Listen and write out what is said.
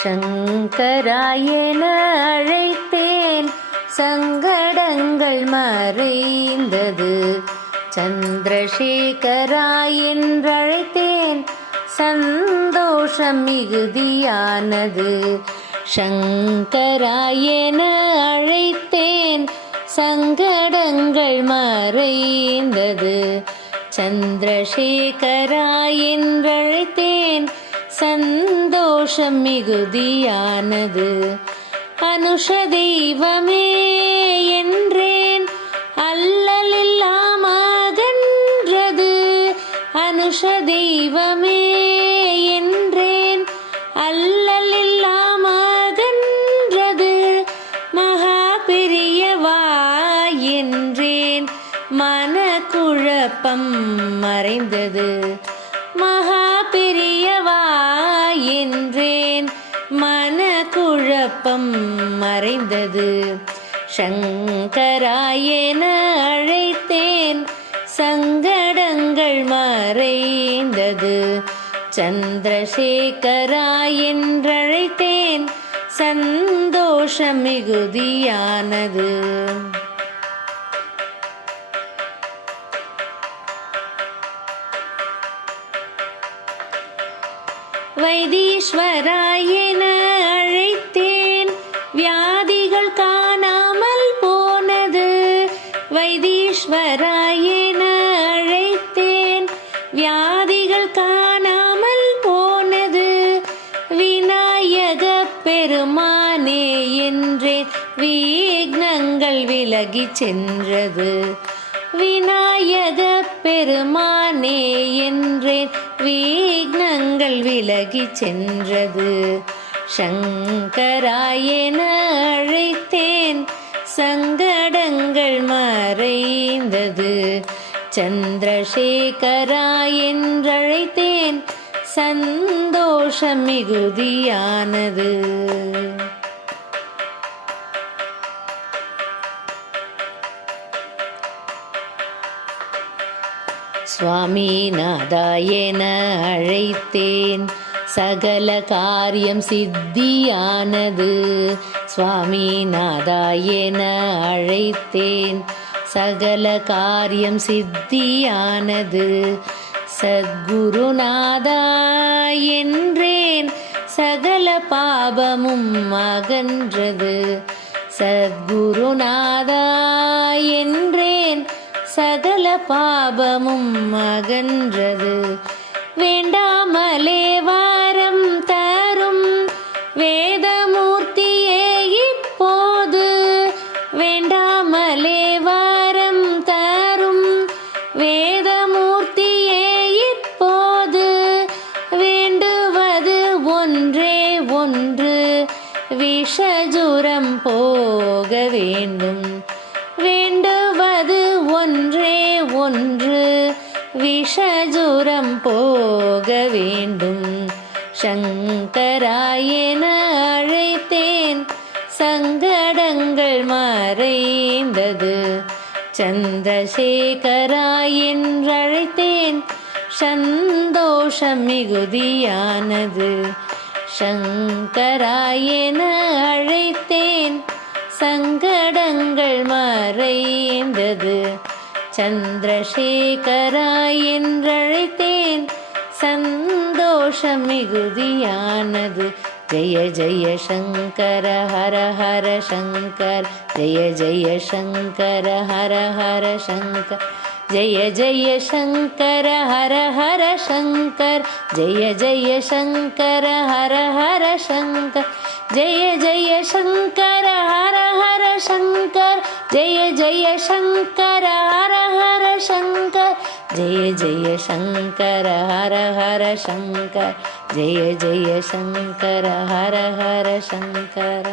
சங்கராயன அழைத்தேன், சங்கடங்கள் மறைந்தது. சந்திரசேகராய் என்றழைத்தேன், சந்தோஷம் மிகுதியானது. சங்கராயன அழைத்தேன், சங்கடங்கள் மறைந்தது. சந்திரசேகராய் என்றழைத்தேன், சந்தோஷம் மிகுதியானது. அனுஷ தெய்வமே என்றேன், அல்லலெல்லாம் அகன்றது. அனுஷ தெய்வமே என்றேன், அல்லலெல்லாம் அகன்றது. மகா பெரியவா என்றேன், மனக்குழப்பம் மறைந்தது. மகா பெரியவா என்றேன், மனக்குழப்பம் மறைந்தது. சங்கராயன அழைத்தேன், சங்கடங்கள் மறைந்தது. சந்திரசேகராய் என்றழைத்தேன், சந்தோஷம் மிகுதியானது. வைத்தீஸ்வராய் என அழைத்தேன், வியாதிகள் காணாமல் போனது. வைத்தீஸ்வராய் என அழைத்தேன், வியாதிகள் காணாமல் போனது. விநாயக பெருமானே என்றேன், விக்னங்கள் விலகிச் சென்றது. விநாயக பெருமானே என்றேன், விக்னங்கள் விலகிச் சென்றது. சங்கராயன அழைத்தேன், சங்கடங்கள் மறைந்தது. சந்திரசேகராய் என்றழைத்தேன், சந்தோஷம் மிகுதியானது. சுவாமிநாதாயன அழைத்தேன், சகல காரியம் சித்தியானது. சுவாமிநாதாயன அழைத்தேன், சகல காரியம் சித்தியானது. சத்குருநாதா என்றேன், சகல பாபமும் அகன்றது. சத்குருநாதா என்றேன், சகல பாபமும் அகன்றது. வேண்டாமலே வாரம் தரும் வேதமூர்த்தியே இப்போது. வேண்டாமலே வாரம் தரும் வேதமூர்த்தியே இப்போது. வேண்டுவது ஒன்றே ஒன்று, விஷஜுரம் போக வேண்டும். வேண்டுவது ஒன்றே ஒன்று, விஷஜுரம் போக வேண்டும். சங்கராயன அழைத்தேன், சங்கடங்கள் மறைந்தது. சந்திரசேகராய் என்றழைத்தேன், சந்தோஷம் மிகுதியானது. சங்கராயன அழைத்தேன், சங்கடங்கள் மறைந்தது. சந்திரசேகராய் என்றழைத்தேன், சந்தோஷம் மிகுதியானது. ஜெய ஜெய சங்கர ஹர ஹர சங்கர், ஜெய ஜெய சங்கர ஹர ஹர சங்கர். ஜெய ஜெய சங்கர ஹர ஹர சங்கர், ஜெய ஜெய சங்கர ஹர ஹர சங்கர். ஜெய ஜெய சங்கர ஹர ஹர சங்கர், ஜெய ஜெய சங்கர ஹர ஹர சங்கர். ஜெய ஜெய சங்கர ஹர ஹர சங்கர், ஜெய ஜெய சங்கர ஹர ஹர சங்கர.